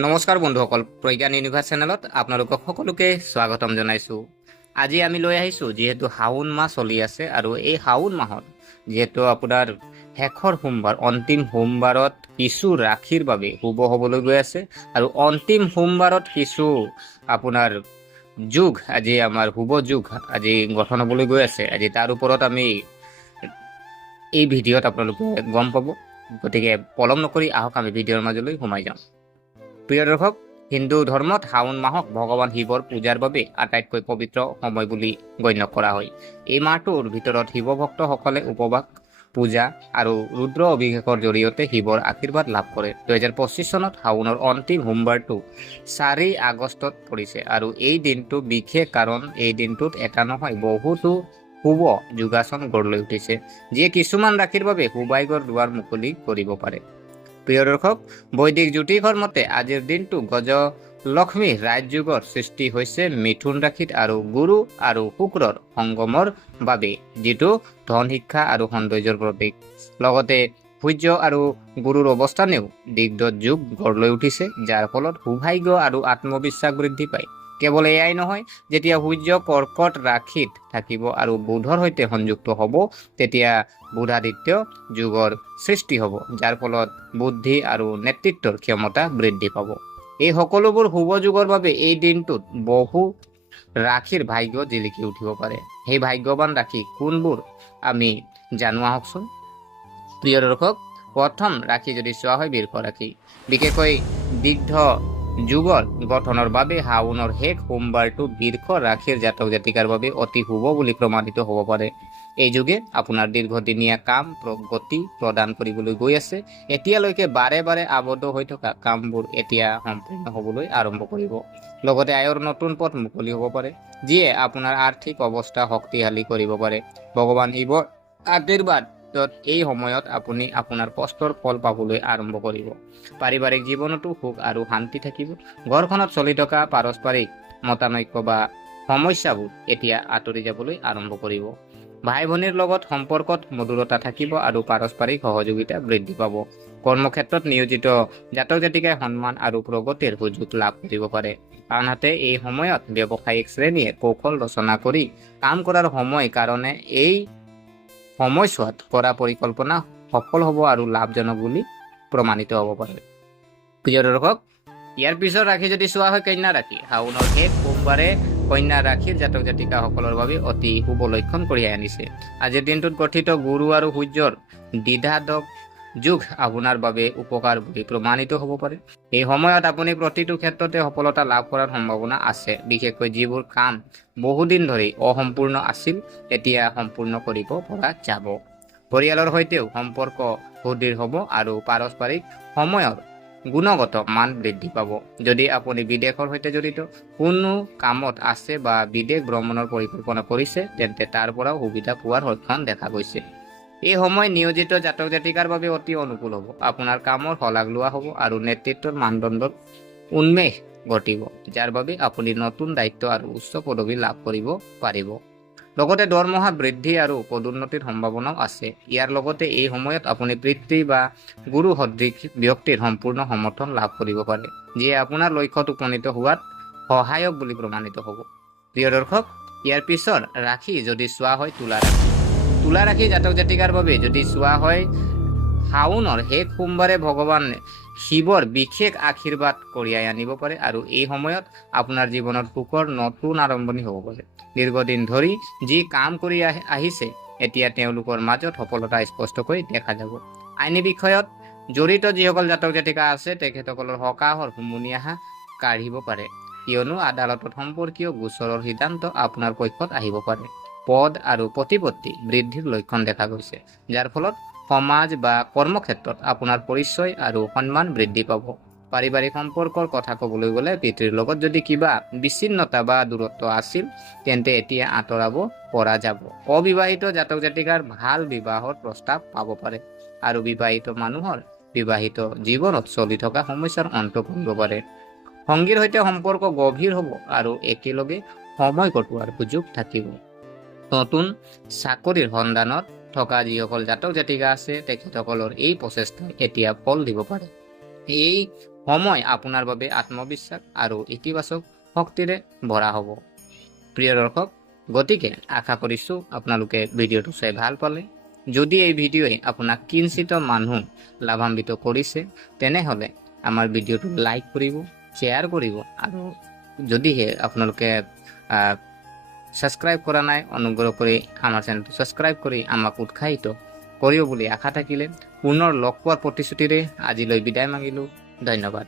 নমস্কাৰ বন্ধুসকল, প্ৰজ্ঞান ইউনিভাৰ্ছ চেনেলত আপোনালোকক সকলোকে স্বাগতম জনাইছোঁ। আজি আমি লৈ আহিছোঁ, যিহেতু শাওণ মাহ চলি আছে আৰু এই শাওণ মাহত যিহেতু আপোনাৰ শেষৰ সোমবাৰ, অন্তিম সোমবাৰত কিছু ৰাশিৰ বাবে শুভ হ'বলৈ গৈ আছে আৰু অন্তিম সোমবাৰত কিছু আপোনাৰ যুগ, আজি আমাৰ শুভ যুগ আজি গঠন হ'বলৈ গৈ আছে। আজি তাৰ ওপৰত আমি এই ভিডিঅ'ত আপোনালোকে গম পাব। গতিকে পলম নকৰি আহক আমি ভিডিঅ'ৰ মাজলৈ সোমাই যাওঁ। প্ৰিয় দৰ্শক, হিন্দু ধৰ্মত শাওণ মাহক ভগৱান শিৱৰ পূজাৰ বাবে আটাইতকৈ পবিত্ৰ সময় বুলি গণ্য কৰা হয়। এই মাহটোৰ ভিতৰত শিৱ ভক্তসকলে উপবাস, পূজা আৰু ৰুদ্ৰ অভিষেকৰ জৰিয়তে শিৱৰ আশীৰ্বাদ লাভ কৰে। 2025 চনত শাওণৰ অন্তিম সোমবাৰটো 4 আগষ্টত পৰিছে আৰু এই দিনটো বিশেষ কাৰণ এই দিনটোত এটা নহয় বহুতো শুভ যোগাসন গঢ় লৈ উঠিছে, যিয়ে কিছুমান ৰাশিৰ বাবে সৌভাগ্যৰ দুৱাৰ মুকলি কৰিব পাৰে। প্ৰিয় দৰ্শক, বৈদিক জ্যোতিষৰ মতে আজিৰ দিনটো গজলক্ষ্মী ৰাজযোগৰ সৃষ্টি হৈছে মিথুন ৰাশিত আৰু গুৰু আৰু শুক্ৰৰ সংগমৰ বাবে, যিটো ধন, শিক্ষা আৰু সৌন্দৰ্যৰ প্ৰতীক। লগতে সূৰ্য আৰু গুৰুৰ অৱস্থানেও দিগদত যোগ গঢ় লৈ উঠিছে, যাৰ ফলত সৌভাগ্য আৰু আত্মবিশ্বাস বৃদ্ধি পায়। কেৱল এয়াই নহয়, যেতিয়া সূৰ্য কৰ্কট ৰাশিত থাকিব আৰু বুধৰ সৈতে সংযুক্ত হ'ব, তেতিয়া বুধাদিত্য যুগৰ সৃষ্টি হ'ব, যাৰ ফলত বুদ্ধি আৰু নেতৃত্বৰ ক্ষমতা বৃদ্ধি পাব। এই সকলোবোৰ শুভ যুগৰ বাবে এই দিনটোত বহু ৰাশিৰ ভাগ্য জিলিকি উঠিব পাৰে। সেই ভাগ্যৱান ৰাশি কোনবোৰ আমি জানো আহকচোন। প্ৰিয় দৰ্শক, প্ৰথম ৰাশি যদি চোৱা হয় বৃষ ৰাশি। বিশেষকৈ দীৰ্ঘ যুগৰ গঠনৰ বাবে শাওণৰ শেষ সোমবাৰটো বৃষ ৰাশিৰ জাতক জাতিকাৰ বাবে অতি শুভ বুলি প্ৰমাণিত হ'ব পাৰে। এই যুগে আপোনাৰ দীৰ্ঘদিনীয়া কাম গতি প্ৰদান কৰিবলৈ গৈ আছে। এতিয়ালৈকে বাৰে বাৰে আবদ্ধ হৈ থকা কামবোৰ এতিয়া সম্পূৰ্ণ হ'বলৈ আৰম্ভ কৰিব। লগতে আয়ৰ নতুন পথ মুকলি হ'ব পাৰে, যিয়ে আপোনাৰ আৰ্থিক অৱস্থা শক্তিশালী কৰিব পাৰে। ভগৱান শিৱৰ আশীৰ্বাদত এই সময়ত আপুনি আপোনাৰ কষ্টৰ ফল পাবলৈ আৰম্ভ কৰিব। পাৰিবাৰিক জীৱনতো সুখ আৰু শান্তি থাকিব। ঘৰখনত চলি থকা পাৰস্পৰিক মতানৈক্য বা সমস্যাবোৰ এতিয়া আঁতৰি যাবলৈ আৰম্ভ কৰিব। ভাই ভনীৰ লগত সম্পৰ্কত মধুৰতা থাকিব আৰু পাৰস্পৰিক সহযোগিতা বৃদ্ধি পাব। কৰ্মক্ষেত্ৰত নিয়োজিত জাতক জাতিকাই সন্মান আৰু প্ৰগতিৰ সুযোগ লাভ কৰিব পাৰে। আনহাতে এই সময়ত ব্যৱসায়িক শ্ৰেণীয়ে কৌশল ৰচনা কৰি কাম কৰাৰ সময় কাৰণে এই সময়ছোৱাত কৰা পৰিকল্পনা সফল হ'ব আৰু লাভজনক বুলি প্ৰমাণিত হ'ব পাৰে। প্ৰিয় দৰ্শক, ইয়াৰ পিছত ৰাশি যদি চোৱা হয় কন্যা ৰাশি। শাওণৰ শেষ সোমবাৰে কন্যা ৰাশিৰ জাতক জাতিকাসকলৰ বাবে অতি শুভ লক্ষণ কঢ়িয়াই আনিছে। আজিৰ দিনটোত গঠিত গুৰু আৰু সূৰ্যৰ দ্বিধাদক যুগ আপোনাৰ বাবে উপকাৰ বুলি প্ৰমাণিত হ'ব পাৰে। এই সময়ত আপুনি প্ৰতিটো ক্ষেত্ৰতে সফলতা লাভ কৰাৰ সম্ভাৱনা আছে। বিশেষকৈ যিবোৰ কাম বহুদিন ধৰি অসম্পূৰ্ণ আছিল, এতিয়া সম্পূৰ্ণ কৰিব পৰা যাব। পৰিয়ালৰ সৈতেও সম্পৰ্ক সুদৃঢ় হ'ব আৰু পাৰস্পৰিক সময়ৰ গুণগত মান বৃদ্ধি পাব। যদি আপুনি বিদেশৰ সৈতে জড়িত কোনো কামত আছে বা বিদেশ ভ্ৰমণৰ পৰিকল্পনা কৰিছে, তেন্তে তাৰ পৰাও সুবিধা পোৱাৰ লক্ষণ দেখা গৈছে। এই সময় নিয়োজিত জাতক জাতিকাৰ বাবে অতি অনুকূল হ'ব। আপোনাৰ কামৰ শলাগ লোৱা হ'ব আৰু নেতৃত্বৰ মানদণ্ডত উন্মেষ ঘটিব, যাৰ বাবে আপুনি নতুন দায়িত্ব আৰু উচ্চ পদবী লাভ কৰিব পাৰিব। লগতে দৰমহা বৃদ্ধি আৰু পদোন্নতিৰ সম্ভাৱনাও আছে। ইয়াৰ লগতে এই সময়ত আপুনি পিতৃ বা গুৰু সদৃশ ব্যক্তিৰ সম্পূৰ্ণ সমৰ্থন লাভ কৰিব পাৰে, যিয়ে আপোনাৰ লক্ষ্যত উপনীত হোৱাত সহায়ক বুলি প্ৰমাণিত হ'ব। প্ৰিয় দৰ্শক, ইয়াৰ পিছত ৰাশি যদি চোৱা হয় তুলা ৰাশি। তুলা ৰাশি জাতক জাতিকাৰ বাবে যদি চোৱা হয়, শাওণৰ শেষ সোমবাৰে ভগৱান শিৱৰ বিশেষ আশীৰ্বাদ কঢ়িয়াই আনিব পাৰে আৰু এই সময়ত আপোনাৰ জীৱনত সুখৰ নতুন আৰম্ভণি হ'ব পাৰে। দীৰ্ঘদিন ধৰি যি কাম কৰি আহিছে, এতিয়া তেওঁলোকৰ মাজত সফলতা স্পষ্টকৈ দেখা যাব। আইনী বিষয়ত জড়িত যিসকল জাতক জাতিকা আছে, তেখেতসকলৰ সকাহৰ হুমুনিয়াহ কাঢ়িব পাৰে, কিয়নো আদালতত সম্পৰ্কীয় গোচৰৰ সিদ্ধান্ত আপোনাৰ পক্ষত আহিব পাৰে। পদ আৰু প্ৰতিপত্তি বৃদ্ধিৰ লক্ষণ দেখা গৈছে, যাৰ ফলত সমাজ বা কৰ্মক্ষেত্ৰত আপোনাৰ পৰিচয় আৰু সন্মান বৃদ্ধি পাব। পাৰিবাৰিক সম্পৰ্কৰ কথা ক'বলৈ গ'লে, পিতৃৰ লগত যদি কিবা বিচ্ছিন্নতা বা দূৰত্ব আছিল, তেন্তে এতিয়া আঁতৰাব পৰা যাব। অবিবাহিত জাতক জাতিকাৰ ভাল বিবাহৰ প্ৰস্তাৱ পাব পাৰে আৰু বিবাহিত মানুহৰ বিবাহিত জীৱনত চলি থকা সমস্যাৰ অন্ত পৰিব পাৰে। সংগীৰ সৈতে সম্পৰ্ক গভীৰ হ'ব আৰু একেলগে সময় কটোৱাৰ সুযোগ থাকিব। নতুন চাকৰিৰ সন্ধানত থকা যিসকল জাতক জাতিকা আছে, তেখেতসকলৰ এই প্ৰচেষ্টাই এতিয়া ফল দিব পাৰে। এই সময় আপোনাৰ বাবে আত্মবিশ্বাস আৰু ইতিবাচক শক্তিৰে ভৰা হ'ব। প্ৰিয় দৰ্শক, গতিকে আশা কৰিছোঁ আপোনালোকে ভিডিঅ'টো চাই ভাল পালে। যদি এই ভিডিঅ'ই আপোনাক কিঞ্চিত মানুহ লাভান্বিত কৰিছে, তেনেহ'লে আমাৰ ভিডিঅ'টো লাইক কৰিব, শ্বেয়াৰ কৰিব আৰু যদিহে আপোনালোকে ছাবস্ক্ৰাইব কৰা নাই, অনুগ্ৰহ কৰি আমাৰ চেনেলটো ছাবস্ক্ৰাইব কৰি আমাক উৎসাহিত কৰিব বুলি আশা থাকিলে পুনৰ লগ পোৱাৰ প্ৰতিশ্ৰুতিৰে আজিলৈ বিদায় মাগিলোঁ। ধন্যবাদ।